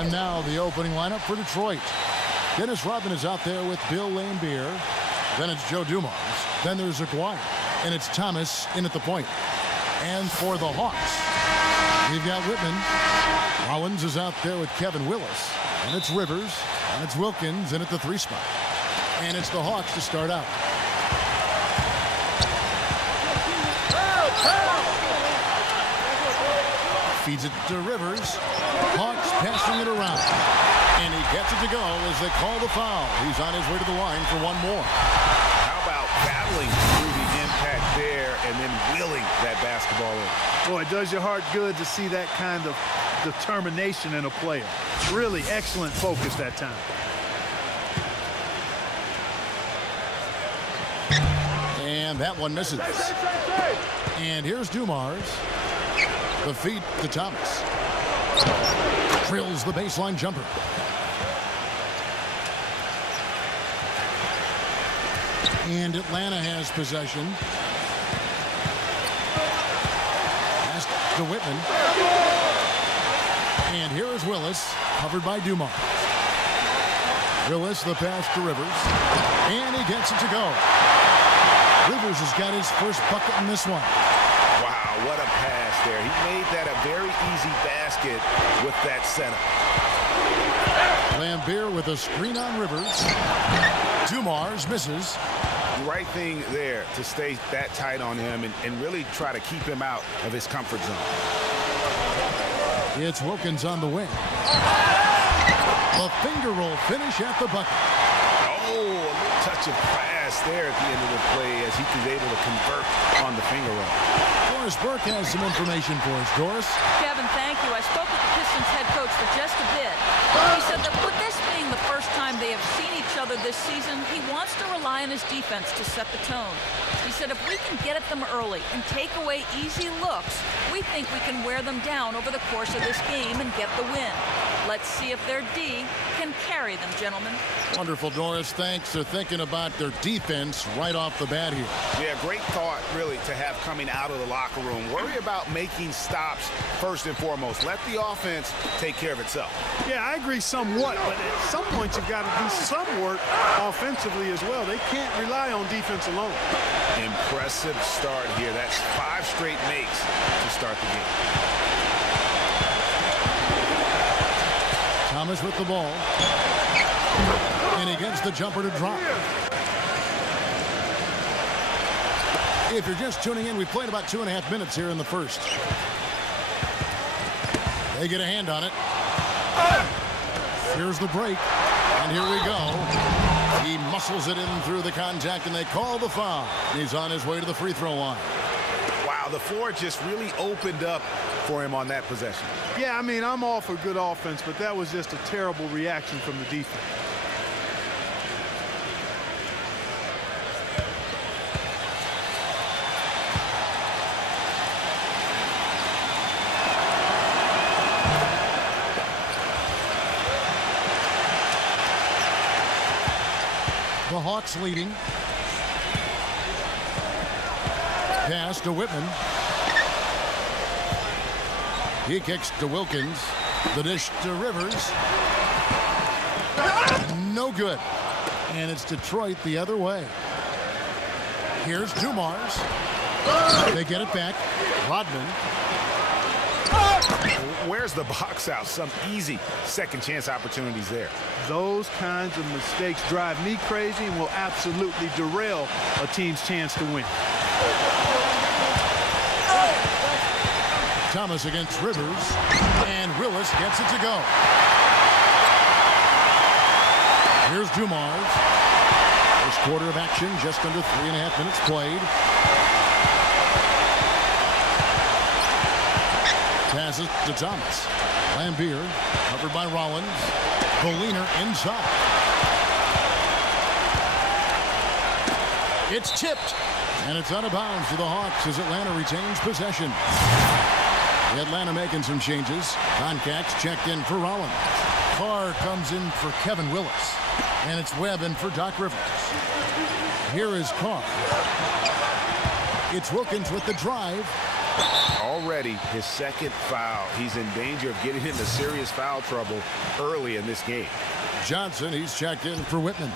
And now the opening lineup for Detroit. Dennis Rodman is out there with Bill Laimbeer. Then it's Joe Dumars. Then there's Aguirre. And it's Thomas in at the point. And for the Hawks, we've got Whitman. Rollins is out there with Kevin Willis. And it's Rivers. And it's Wilkins in at the 3 spot. And it's the Hawks to start out. Feeds it to Rivers. Hawks passing it around. And he gets it to go as they call the foul. He's on his way to the line for one more. How about battling through the impact there and then wheeling that basketball in? Boy, it does your heart good to see that kind of determination in a player. Really excellent focus that time. And that one misses. And here's Dumars. The feed to Thomas. Drills the baseline jumper. And Atlanta has possession. Pass to Whitman. And here is Willis, covered by Dumars. Willis, the pass to Rivers. And he gets it to go. Rivers has got his first bucket in this one. Wow, what a pass there. He made that a very easy basket with that setup. Laimbeer with a screen on Rivers. Dumars misses. The right thing there to stay that tight on him and really try to keep him out of his comfort zone. It's Wilkins on the wing. A finger roll finish at the bucket. Oh, a little touch of pass there at the end of the play as he was able to convert on the finger roll. Doris Burke has some information for us. Doris? Kevin, thank you. I spoke with the Pistons head coach for just a bit. He said that with this being the first time they have seen each other this season, he wants to rely on his defense to set the tone. He said if we can get at them early and take away easy looks, we think we can wear them down over the course of this game and get the win. Let's see if their D can carry them, gentlemen. Wonderful, Doris. Thanks for thinking about their defense right off the bat here. Yeah, great thought, really, to have coming out of the locker room. Worry about making stops first and foremost. Let the offense take care of itself. Yeah, I agree somewhat, but at some point you've got to do some work offensively as well. They can't rely on defense alone. Impressive start here. That's 5 straight makes to start the game. Thomas with the ball. And he gets the jumper to drop. If you're just tuning in, we played about 2.5 minutes here in the first. They get a hand on it. Here's the break. And here we go. He muscles it in through the contact, and they call the foul. He's on his way to the free throw line. Wow, the floor just really opened up for him on that possession. Yeah, I mean, I'm all for good offense, but that was just a terrible reaction from the defense. The Hawks leading. Pass to Whitman. He kicks to Wilkins. The dish to Rivers. No good. And it's Detroit the other way. Here's Dumars. They get it back. Rodman. Where's the box out? Some easy second chance opportunities there. Those kinds of mistakes drive me crazy and will absolutely derail a team's chance to win. Thomas against Rivers. And Willis gets it to go. Here's Dumars. First quarter of action, just under 3.5 minutes played. Passes to Thomas. Laimbeer, covered by Rollins. Boliner inside. It's tipped. And it's out of bounds for the Hawks as Atlanta retains possession. Atlanta making some changes. Concax checked in for Rollins. Carr comes in for Kevin Willis. And it's Webb in for Doc Rivers. Here is Carr. It's Wilkins with the drive. Already his second foul. He's in danger of getting into serious foul trouble early in this game. Johnson, he's checked in for Whitman.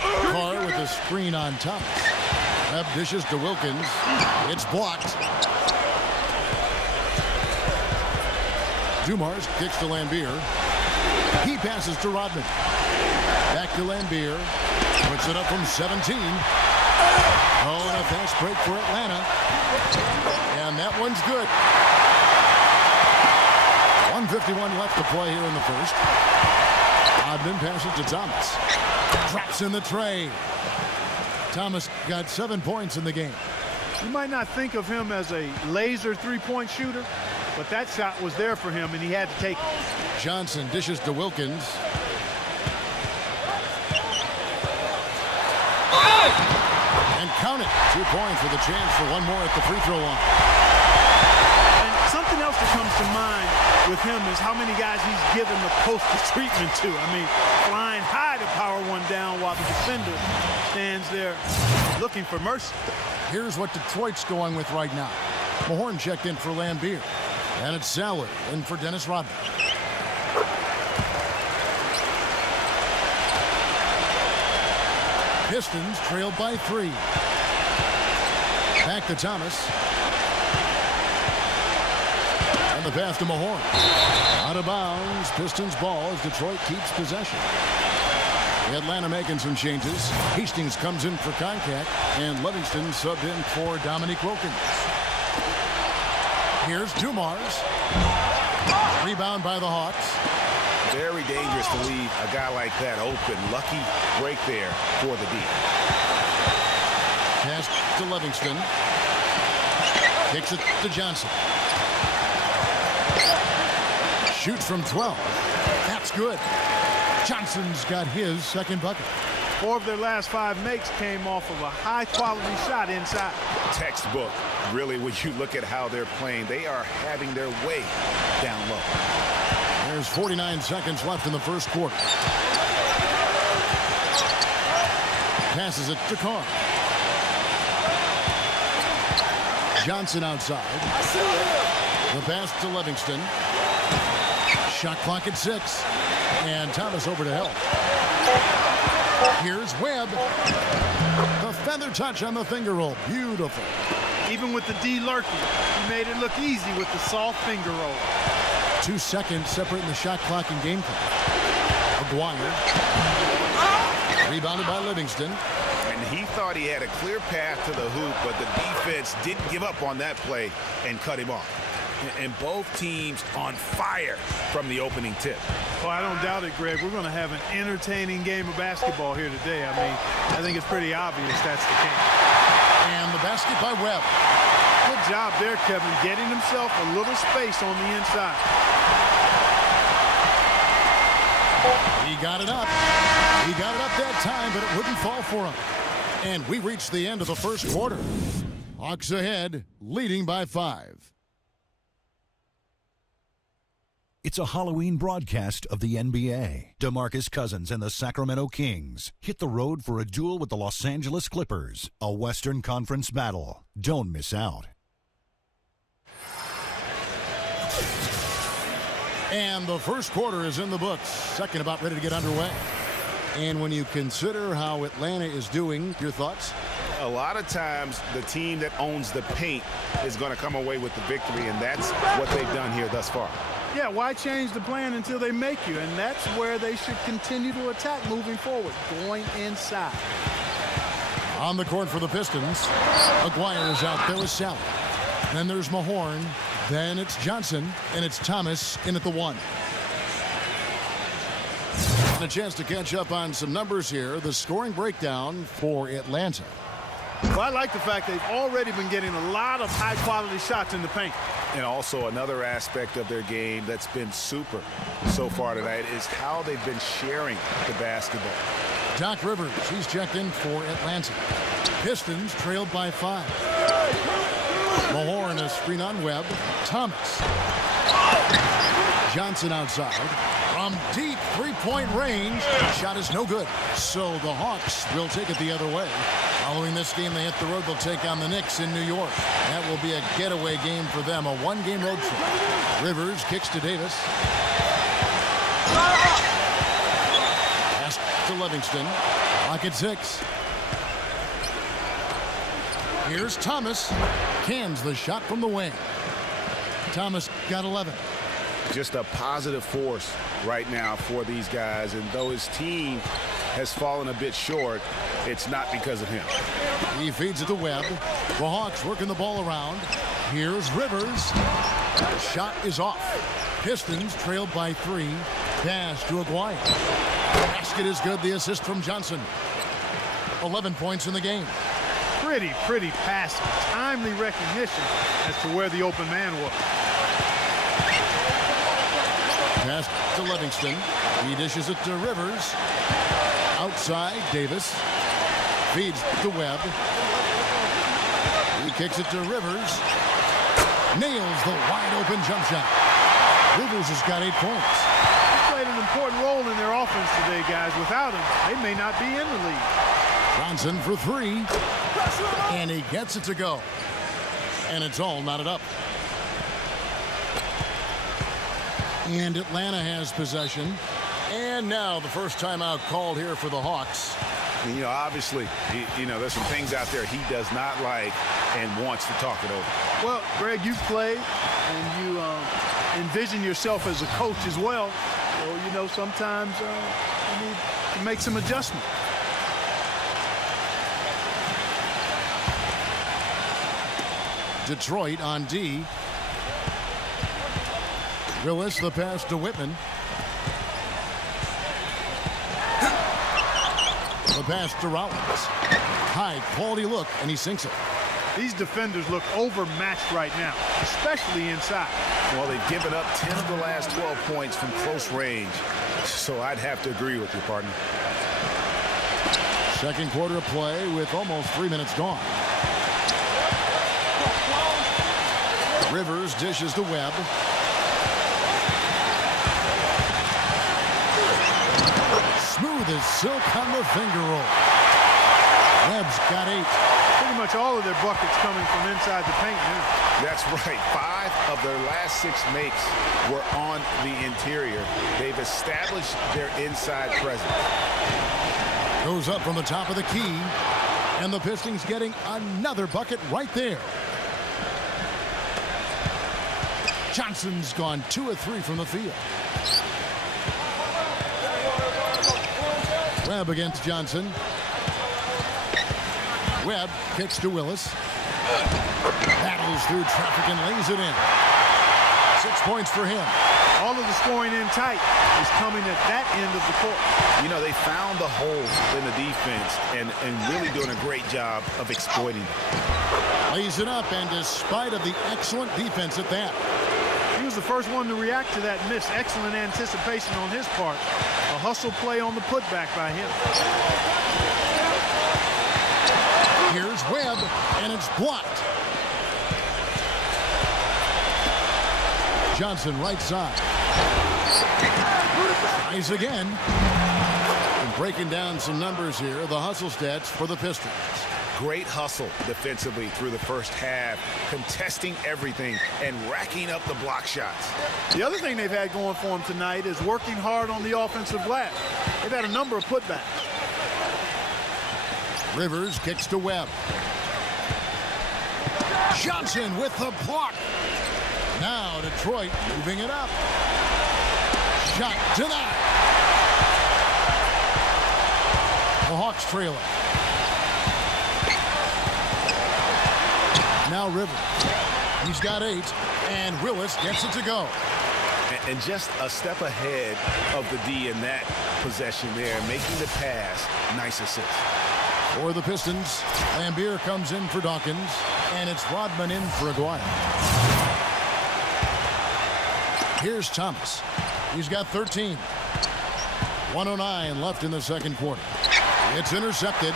Carr with a screen on Thomas. Webb dishes to Wilkins. It's blocked. Dumars kicks to Lambier. He passes to Rodman. Back to Lambier. Puts it up from 17. Oh, and a fast break for Atlanta. And that one's good. 1:51 left to play here in the first. Rodman passes to Thomas. Drops in the tray. Thomas got 7 points in the game. You might not think of him as a laser three-point shooter, but that shot was there for him, and he had to take it. Johnson dishes to Wilkins. And count it. 2 points with a chance for one more at the free throw line. And something else that comes to mind with him is how many guys he's given the postal treatment to. I mean, flying high to power one down while the defender stands there looking for mercy. Here's what Detroit's going with right now. Mahorn checked in for Lambier. And it's Sauer in for Dennis Rodman. Pistons trailed by 3. Back to Thomas. And the pass to Mahorn. Out of bounds. Pistons ball as Detroit keeps possession. Atlanta making some changes. Hastings comes in for Concat. And Livingston subbed in for Dominique Wilkins. Here's Dumars. Rebound by the Hawks. Very dangerous to leave a guy like that open. Lucky break there for the D. Pass to Livingston. Kicks it to Johnson. Shoots from 12. That's good. Johnson's got his second bucket. 4 of their last 5 makes came off of a high-quality shot inside. Textbook. Really, when you look at how they're playing, they are having their way down low. There's 49 seconds left in the first quarter. Passes it to Carr. Johnson outside. The pass to Livingston. Shot clock at 6. And Thomas over to help. Here's Webb. The feather touch on the finger roll. Beautiful. Even with the D lurking, he made it look easy with the soft finger roll. 2 seconds separating the shot clock and game clock. Aguirre. Rebounded by Livingston. And he thought he had a clear path to the hoop, but the defense didn't give up on that play and cut him off. And both teams on fire from the opening tip. Well, I don't doubt it, Greg. We're going to have an entertaining game of basketball here today. I mean, I think it's pretty obvious that's the case. And the basket by Webb. Good job there, Kevin, getting himself a little space on the inside. He got it up. He got it up that time, but it wouldn't fall for him. And we reached the end of the first quarter. Hawks ahead, leading by 5. It's a Halloween broadcast of the NBA. DeMarcus Cousins and the Sacramento Kings hit the road for a duel with the Los Angeles Clippers, a Western Conference battle. Don't miss out. And the first quarter is in the books. Second about ready to get underway. And when you consider how Atlanta is doing, your thoughts? A lot of times the team that owns the paint is going to come away with the victory, and that's what they've done here thus far. Yeah, why change the plan until they make you? And that's where they should continue to attack moving forward, going inside. On the court for the Pistons, Aguirre is out there with Sally. Then there's Mahorn. Then it's Johnson, and it's Thomas in at the 1. And a chance to catch up on some numbers here. The scoring breakdown for Atlanta. Well, I like the fact they've already been getting a lot of high-quality shots in the paint. And also another aspect of their game that's been super so far tonight is how they've been sharing the basketball. Doc Rivers, he's checked in for Atlanta. Pistons trailed by 5. Mahorn a screen on Webb. Thomas. Johnson outside. from deep three-point range. Shot is no good. So the Hawks will take it the other way. Following this game, they hit the road. They'll take on the Knicks in New York. That will be a getaway game for them, a one-game road trip. Rivers kicks to Davis. Pass to Livingston. Clock at 6. Here's Thomas. Cans the shot from the wing. Thomas got 11. Just a positive force right now for these guys. And though his team has fallen a bit short, it's not because of him. He feeds it to Webb. The Hawks working the ball around. Here's Rivers. The shot is off. Pistons trailed by 3. Pass to Aguirre. Basket is good. The assist from Johnson. 11 points in the game. Pretty passing. Timely recognition as to where the open man was. Pass to Livingston. He dishes it to Rivers. Outside, Davis. Feeds to Webb. He kicks it to Rivers. Nails the wide-open jump shot. Rivers has got 8 points. He played an important role in their offense today, guys. Without him, they may not be in the league. Johnson for 3. And he gets it to go. And it's all knotted up. And Atlanta has possession. And now the first timeout called here for the Hawks. You know, obviously, there's some things out there he does not like and wants to talk it over. Well, Greg, you've played and you envision yourself as a coach as well. So, sometimes you need to make some adjustments. Detroit on D. Willis, the pass to Whitman. The pass to Rollins. High quality look, and he sinks it. These defenders look overmatched right now, especially inside. Well, they've given up 10 of the last 12 points from close range. So I'd have to agree with you, partner. Second quarter of play with almost 3 minutes gone. Rivers dishes to Webb. Smooth as silk on the finger roll. Webb's got 8. Pretty much all of their buckets coming from inside the paint now. That's right. 5 of their last 6 makes were on the interior. They've established their inside presence. Goes up from the top of the key. And the Pistons getting another bucket right there. Johnson's gone 2 of 3 from the field. Webb against Johnson. Webb kicks to Willis. Battles through traffic and lays it in. 6 points for him. All of the scoring in tight is coming at that end of the court. They found the holes in the defense and really doing a great job of exploiting them. Lays it up, and despite of the excellent defense at that. He was the first one to react to that miss. Excellent anticipation on his part. A hustle play on the putback by him. Here's Webb, and it's blocked. Johnson right side. Tries again. And breaking down some numbers here, the hustle stats for the Pistons. Great hustle defensively through the first half, contesting everything and racking up the block shots. The other thing they've had going for them tonight is working hard on the offensive glass. They've had a number of putbacks. Rivers kicks to Webb. Johnson with the block. Now Detroit moving it up. Shot denied. The Hawks trailing. Now Rivers. He's got 8, and Willis gets it to go. And just a step ahead of the D in that possession there, making the pass. Nice assist. For the Pistons, Lambier comes in for Dawkins, and it's Rodman in for Aguirre. Here's Thomas. He's got 13. 1:09 left in the second quarter. It's intercepted.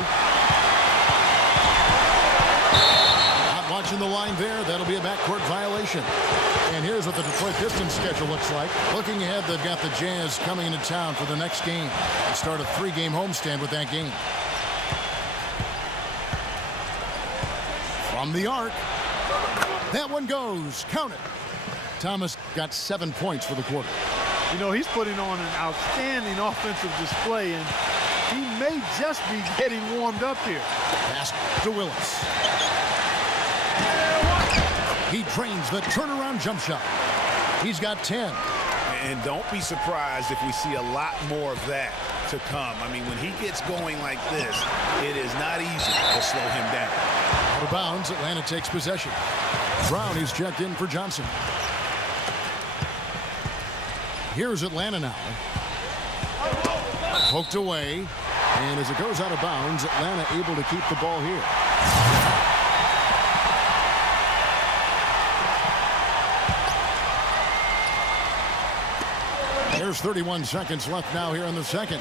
Not Watching the line there, that'll be a backcourt violation. And here's what the Detroit Pistons schedule looks like. Looking ahead, they've got the Jazz coming into town for the next game and start a 3-game homestand with that game. From the arc, that one goes. Count it. Thomas got 7 points for the quarter. You know, he's putting on an outstanding offensive display, and he may just be getting warmed up here. Pass to Willis. He drains the turnaround jump shot. He's got 10. And don't be surprised if we see a lot more of that to come. I mean, when he gets going like this, it is not easy to slow him down. Out of bounds, Atlanta takes possession. Brown is checked in for Johnson. Here's Atlanta now. Poked away. And as it goes out of bounds, Atlanta able to keep the ball here. There's 31 seconds left now here in the second.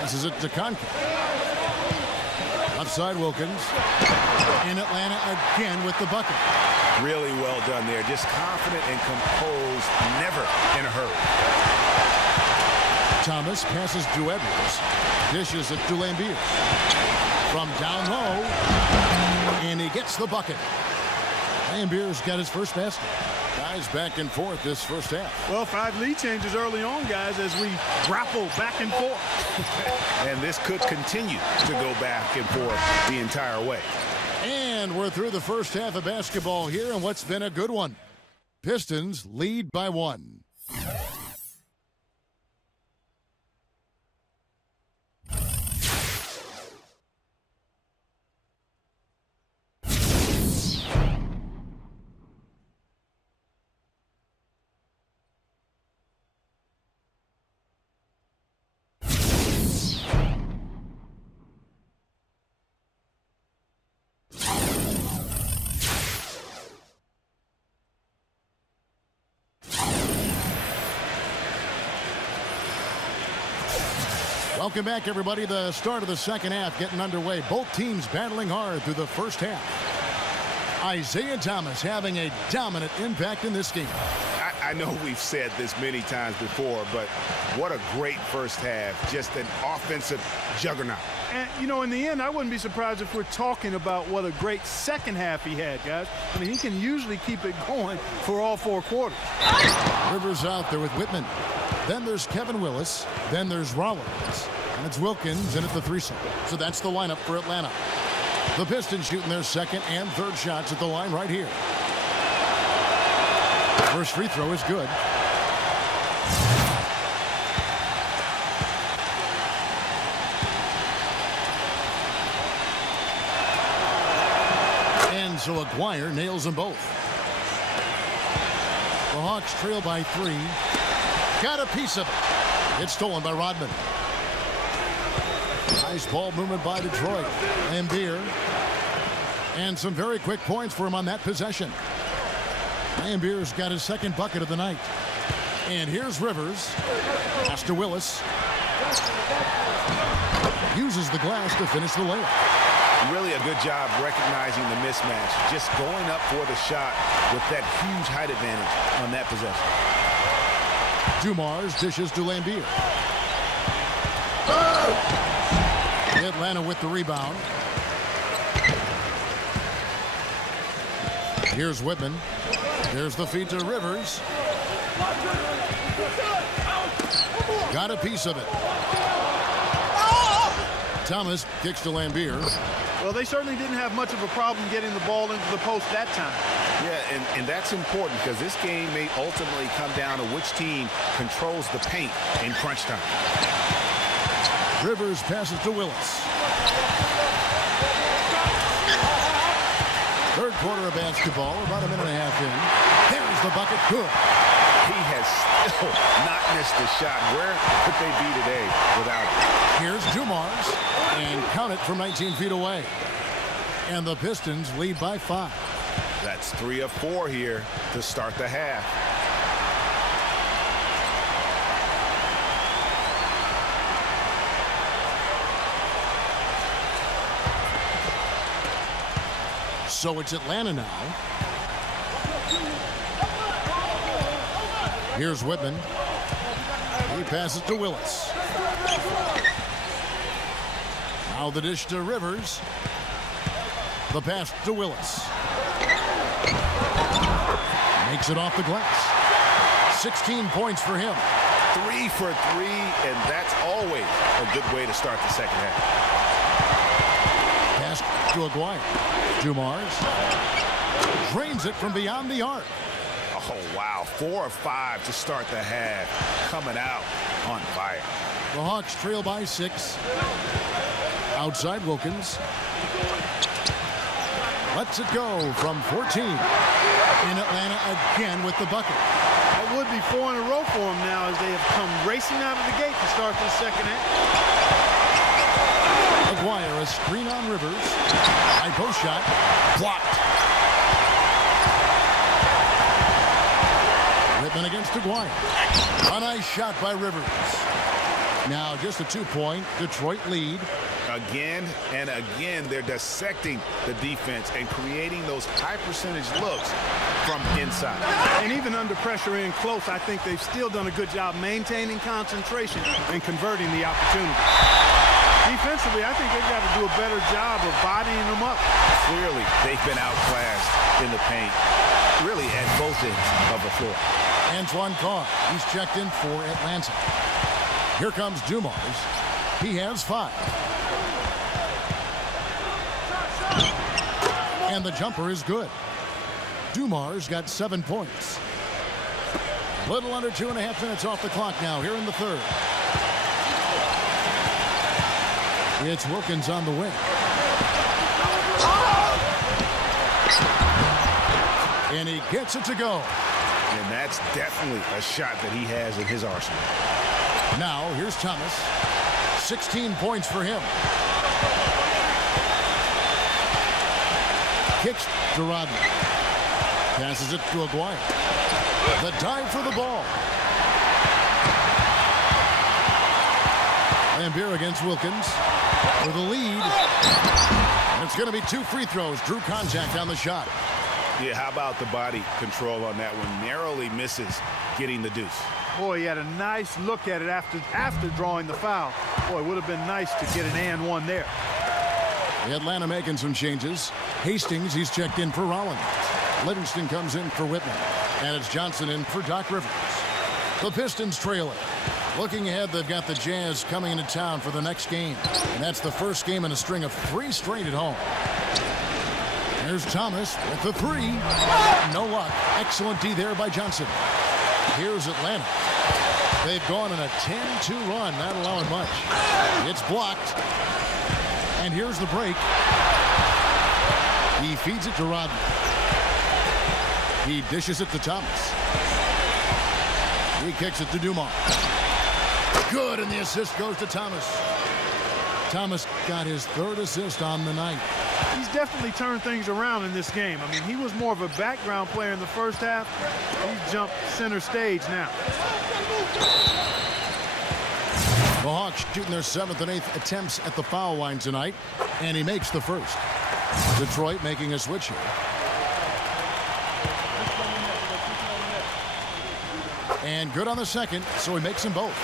Passes it to Conca. Outside Wilkins. And Atlanta again with the bucket. Really well done there. Just confident and composed, never in a hurry. Thomas passes to Edwards. Dishes it to Lambier. From down low. And he gets the bucket. Lambier's got his first basket. Guys back and forth this first half. Well, 5 lead changes early on, guys, as we grapple back and forth. And this could continue to go back and forth the entire way. And we're through the first half of basketball here, and what's been a good one. Pistons lead by 1. Welcome back, everybody. The start of the second half getting underway. Both teams battling hard through the first half. Isaiah Thomas having a dominant impact in this game. I know we've said this many times before, but what a great first half. Just an offensive juggernaut. And, you know, in the end, I wouldn't be surprised if we're talking about what a great second half he had, guys. I mean, he can usually keep it going for all 4 quarters. Rivers out there with Whitman. Then there's Kevin Willis. Then there's Rollins. And it's Wilkins in at the 3-side. So that's the lineup for Atlanta. The Pistons shooting their second and third shots at the line right here. First free throw is good. And so Aguirre nails them both. The Hawks trail by 3. Got a piece of it. It's stolen by Rodman. Nice ball movement by Detroit. Lambier. And some very quick points for him on that possession. Lambier's got his second bucket of the night. And here's Rivers. Pass to Willis. Uses the glass to finish the layup. Really a good job recognizing the mismatch. Just going up for the shot with that huge height advantage on that possession. Dumars dishes to Lambier. Atlanta with the rebound. Here's Whitman. There's the feed to Rivers. Got a piece of it. Thomas kicks to Lambier. Well, they certainly didn't have much of a problem getting the ball into the post that time. Yeah, and that's important because this game may ultimately come down to which team controls the paint in crunch time. Rivers passes to Willis. Third quarter of basketball, about a minute and a half in. There's the bucket. Good. He has still not missed a shot. Where could they be today without it? Here's Dumars. And count it from 19 feet away. And the Pistons lead by 5. That's 3 of 4 here to start the half. So it's Atlanta now. Here's Whitman. He passes to Willis. Now the dish to Rivers. The pass to Willis. Makes it off the glass. 16 points for him. 3 for 3, and that's always a good way to start the second half. Pass to Aguirre. Dumars drains it from beyond the arc. Oh, wow. 4 of 5 to start the half. Coming out on fire. The Hawks trail by 6. Outside Wilkins. Lets it go from 14. In Atlanta again with the bucket. That would be 4 in a row for them now as they have come racing out of the gate to start the second half. Aguirre, a screen on Rivers. High post shot. Blocked. Whitman against Aguirre. A nice shot by Rivers. Now just a 2-point Detroit lead. Again and again, they're dissecting the defense and creating those high percentage looks from inside. And even under pressure in close, I think they've still done a good job maintaining concentration and converting the opportunity. Defensively, I think they've got to do a better job of bodying them up. Clearly, they've been outclassed in the paint, really at both ends of the floor. Antoine Carr, he's checked in for Atlanta. Here comes Dumars. He has 5. And the jumper is good. Dumars got 7 points. A little under 2.5 minutes off the clock now here in the third. It's Wilkins on the wing. And he gets it to go. And that's definitely a shot that he has in his arsenal. Now here's Thomas. 16 points for him. Kicks to Rodman. Passes it to Aguirre. The dive for the ball. Lambier against Wilkins with a lead. And it's going to be 2 free throws. Drew contact on the shot. Yeah, how about the body control on that one? Narrowly misses getting the deuce. Boy, he had a nice look at it after drawing the foul. Boy, it would have been nice to get an and one there. Atlanta making some changes. Hastings, he's checked in for Rollins. Livingston comes in for Whitman. And it's Johnson in for Doc Rivers. The Pistons trail it. Looking ahead, they've got the Jazz coming into town for the next game. And that's the first game in a string of 3 straight at home. There's Thomas with the 3. No luck. Excellent D there by Johnson. Here's Atlanta. They've gone on a 10-2 run, not allowing much. It's blocked. And here's the break. He feeds it to Rodman. He dishes it to Thomas. He kicks it to Dumars. Good, and the assist goes to Thomas. Thomas got his 3rd assist on the night. He's definitely turned things around in this game. I mean, he was more of a background player in the first half. He's jumped center stage now. The Hawks shooting their 7th and 8th attempts at the foul line tonight, and he makes the first. Detroit making a switch here. And good on the second, so he makes them both.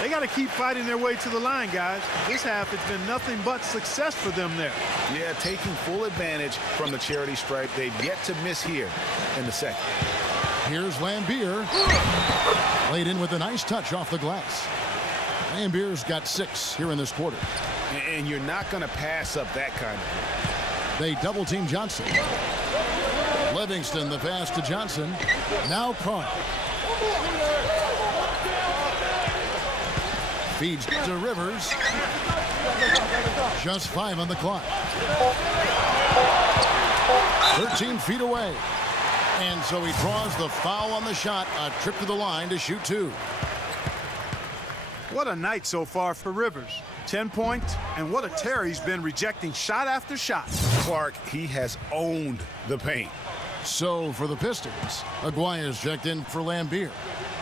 They got to keep fighting their way to the line, guys. This half, it's been nothing but success for them there. Yeah, taking full advantage from the charity stripe. They've yet to miss here in the second. Here's Lambier. Laid in with a nice touch off the glass. Lambier's got 6 here in this quarter. And you're not going to pass up that kind of thing. They double-team Johnson. Livingston, the pass to Johnson. Now Carr. Feeds to Rivers. Just 5 on the clock. 13 feet away. And so he draws the foul on the shot. A trip to the line to shoot 2. What a night so far for Rivers. 10 points, and what a tear he's been rejecting shot after shot. Clark, he has owned the paint. So for the Pistons, Aguirre's checked in for Lambier.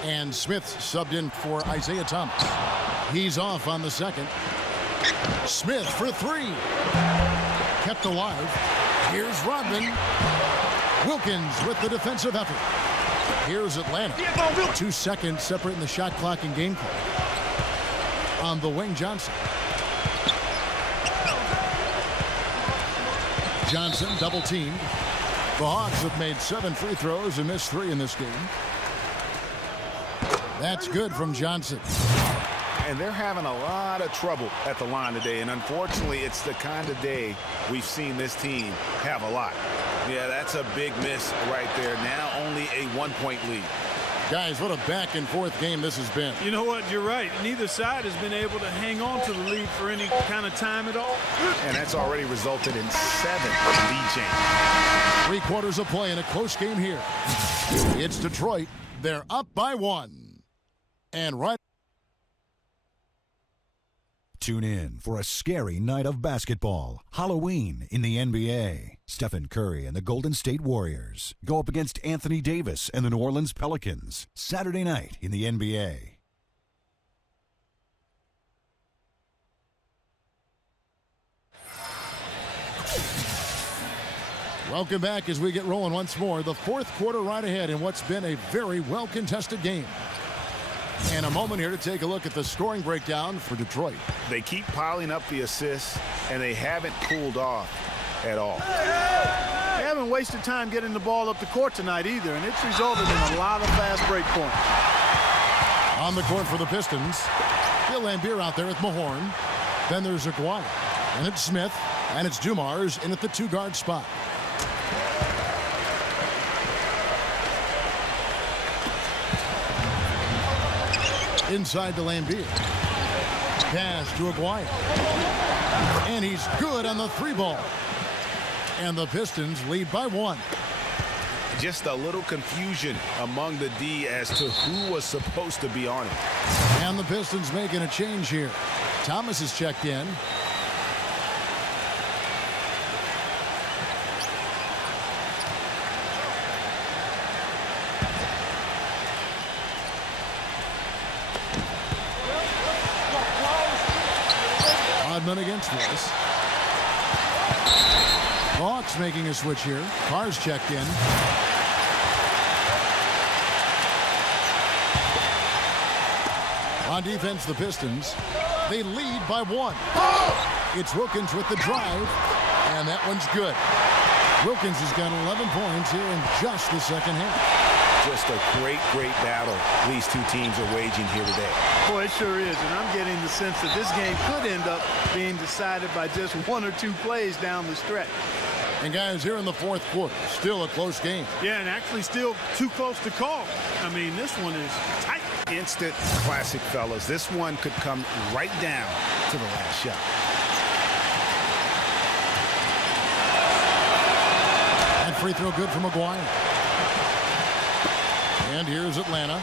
And Smith subbed in for Isaiah Thomas. He's off on the second. Smith for 3. Kept alive. Here's Rodman. Wilkins with the defensive effort. Here's Atlanta. 2 seconds separating the shot clock and game clock. On the wing, Johnson. Johnson double teamed. The Hawks have made 7 free throws and missed 3 in this game. That's good from Johnson. And they're having a lot of trouble at the line today. And unfortunately, it's the kind of day we've seen this team have a lot. Yeah, that's a big miss right there. Now only a 1-point lead. Guys, what a back-and-forth game this has been. You know what? You're right. Neither side has been able to hang on to the lead for any kind of time at all. And that's already resulted in 7 lead changes. 3 quarters of play in a close game here. It's Detroit. They're up by 1. And right. Tune in for a scary night of basketball. Halloween in the NBA. Stephen Curry and the Golden State Warriors go up against Anthony Davis and the New Orleans Pelicans. Saturday night in the NBA. Welcome back as we get rolling once more. The 4th quarter right ahead in what's been a very well-contested game. And a moment here to take a look at the scoring breakdown for Detroit. They keep piling up the assists, and they haven't cooled off at all. They haven't wasted time getting the ball up the court tonight either, and it's resulted in a lot of fast break points. On the court for the Pistons, Bill Laimbeer out there with Mahorn. Then there's Aguirre, and it's Smith, and it's Dumars in at the 2-guard spot. Inside to Laimbeer. Pass to Aguirre. And he's good on the 3-ball. And the Pistons lead by 1. Just a little confusion among the D as to who was supposed to be on it. And the Pistons making a change here. Thomas is checked in. Against this. Hawks making a switch here. Carr's checked in. On defense, the Pistons. They lead by 1. It's Wilkins with the drive, and that one's good. Wilkins has got 11 points here in just the second half. Just a great battle these two teams are waging here today. Boy, it sure is, and I'm getting the sense that this game could end up being decided by just 1 or 2 plays down the stretch. And guys, here in the 4th quarter, still a close game. Yeah, and actually still too close to call. I mean, this one is tight. Instant classic, fellas. This one could come right down to the last shot. And free throw good from Aguirre. And here's Atlanta.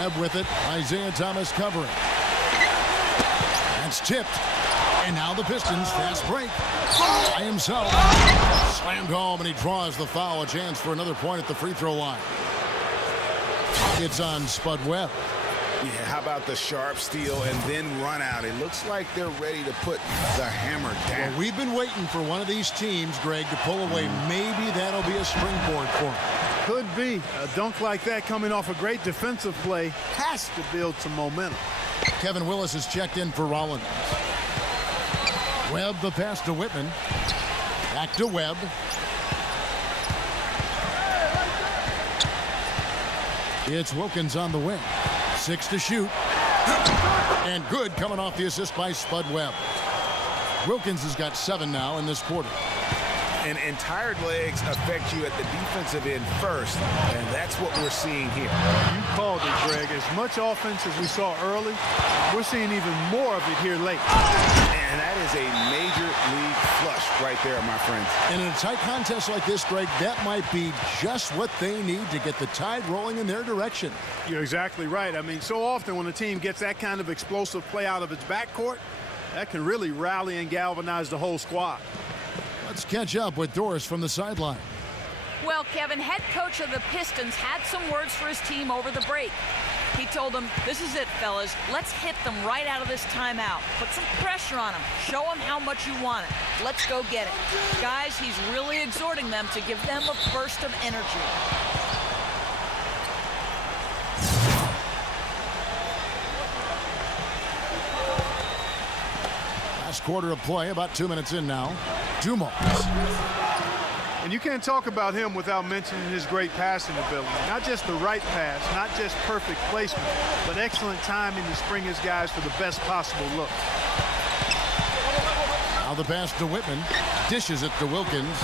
Webb with it. Isaiah Thomas covering. That's tipped. And now the Pistons fast break. By himself. Slammed home, and he draws the foul. A chance for another point at the free throw line. It's on Spud Webb. Yeah, how about the sharp steal and then run out? It looks like they're ready to put the hammer down. Well, we've been waiting for one of these teams, Greg, to pull away. Maybe that'll be a springboard for them. Could be. A dunk like that coming off a great defensive play has to build some momentum. Kevin Willis is checked in for Rollins. Webb the pass to Whitman. Back to Webb. It's Wilkins on the wing. 6 to shoot. And good coming off the assist by Spud Webb. Wilkins has got 7 now in this quarter. And tired legs affect you at the defensive end first, and that's what we're seeing here. You called it, Greg. As much offense as we saw early, we're seeing even more of it here late. And that is a major league flush right there, my friends. And in a tight contest like this, Greg, that might be just what they need to get the tide rolling in their direction. You're exactly right. I mean, so often when a team gets that kind of explosive play out of its backcourt, that can really rally and galvanize the whole squad. Let's catch up with Doris from the sideline. Well, Kevin, head coach of the Pistons had some words for his team over the break. He told them, this is it, fellas. Let's hit them right out of this timeout. Put some pressure on them. Show them how much you want it. Let's go get it. Guys, he's really exhorting them to give them a burst of energy. Last quarter of play, about 2 minutes in now. Dumars. And you can't talk about him without mentioning his great passing ability. Not just the right pass, not just perfect placement, but excellent timing to spring his guys for the best possible look. Now the pass to Whitman. Dishes it to Wilkins.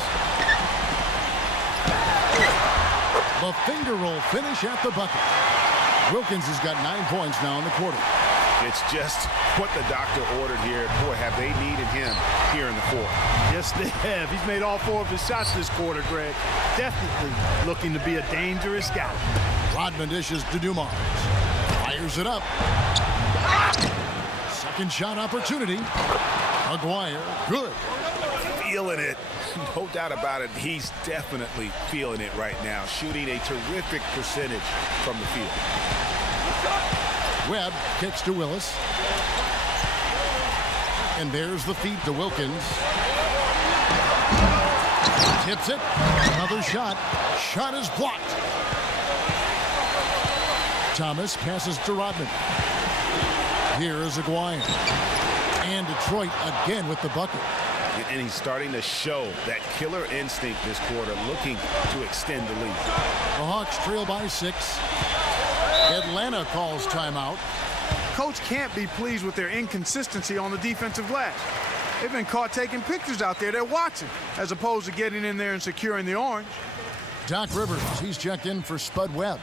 The finger roll finish at the bucket. Wilkins has got 9 points now in the quarter. It's just what the doctor ordered here. Boy, have they needed him here in the fourth. Yes, they have. He's made all 4 of his shots this quarter, Greg. Definitely looking to be a dangerous guy. Rodman dishes to Dumars. Fires it up. Second shot opportunity. Maguire, good. Feeling it. No doubt about it. He's definitely feeling it right now. Shooting a terrific percentage from the field. Webb kicks to Willis. And there's the feed to Wilkins. Tips it. Another shot. Shot is blocked. Thomas passes to Rodman. Here is Aguirre. And Detroit again with the bucket. And he's starting to show that killer instinct this quarter, looking to extend the lead. The Hawks trail by 6. Atlanta calls timeout. Coach can't be pleased with their inconsistency on the defensive glass. They've been caught taking pictures out there. They're watching, as opposed to getting in there and securing the orange. Doc Rivers, he's checked in for Spud Webb.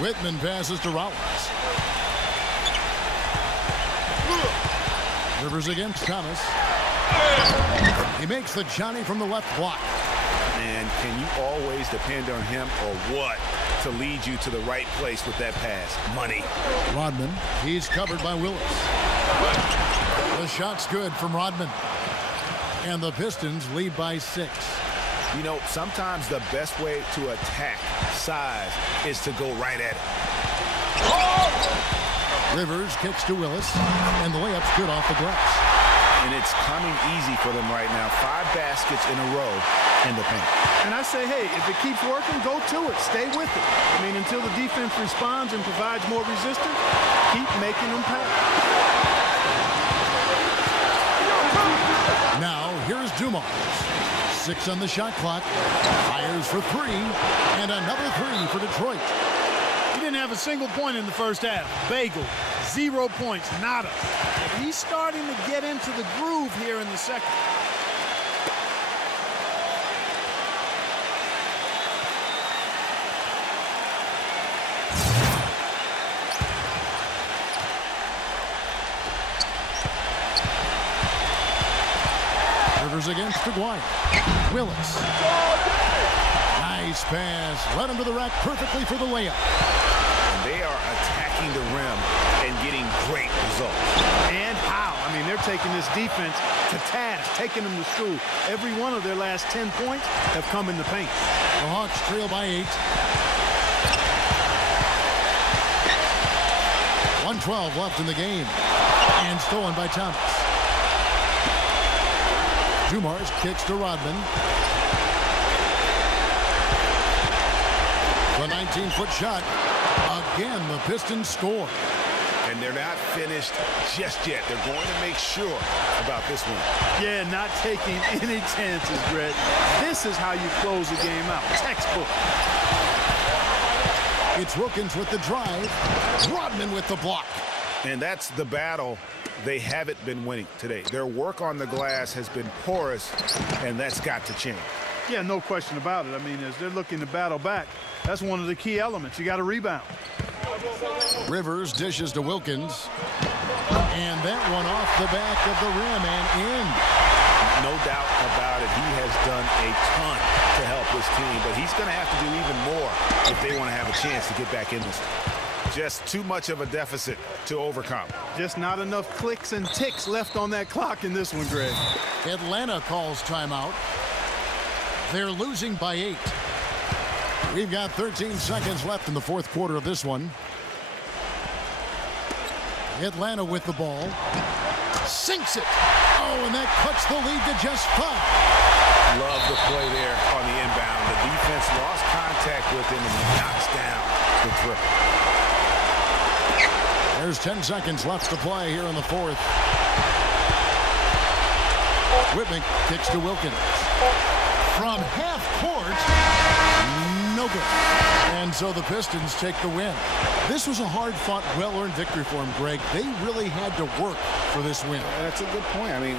Whitman passes to Rollins. Rivers against Thomas. He makes the Johnny from the left block. And can you always depend on him or what to lead you to the right place with that pass? Money. Rodman, he's covered by Willis. The shot's good from Rodman. And the Pistons lead by 6. You know, sometimes the best way to attack size is to go right at it. Rivers kicks to Willis, and the layup's good off the glass. And it's coming easy for them right now. 5 baskets in a row in the paint. And I say, hey, if it keeps working, go to it. Stay with it. I mean, until the defense responds and provides more resistance, keep making them pay. Now, here's Dumars. 6 on the shot clock. Fires for 3, and another 3 for Detroit. He didn't have a single point in the first half. Bagel, 0 points, nada. He's starting to get into the groove here in the second. Rivers against Aguirre. Willis. Nice pass. Led him to the rack perfectly for the layup. And they are attacking the rim and getting great results. And how? I mean, they're taking this defense to task, taking them to school. Every one of their last 10 points have come in the paint. The Hawks trail by 8. 1:12 left in the game. And stolen by Thomas. Dumars kicks to Rodman. The 19-foot shot. Again, the Pistons score. And they're not finished just yet. They're going to make sure about this one. Yeah, not taking any chances, Greg. This is how you close a game out. Textbook. It's Wilkins with the drive. Rodman with the block. And that's the battle they haven't been winning today. Their work on the glass has been porous, and that's got to change. Yeah, no question about it. I mean, as they're looking to battle back, that's one of the key elements. You got to rebound. Rivers dishes to Wilkins. And that one off the back of the rim and in. No doubt about it. He has done a ton to help his team, but he's going to have to do even more if they want to have a chance to get back in this. Just too much of a deficit to overcome. Just not enough clicks and ticks left on that clock in this one, Greg. Atlanta calls timeout. They're losing by 8. We've got 13 seconds left in the fourth quarter of this one. Atlanta with the ball. Sinks it. Oh, and that cuts the lead to just 5. Love the play there on the inbound. The defense lost contact with him, and he knocks down the triple. There's 10 seconds left to play here in the fourth. Whitman kicks to Wilkins. From half court, no good. And so the Pistons take the win. This was a hard-fought, well-earned victory for them, Greg. They really had to work for this win. That's a good point. I mean,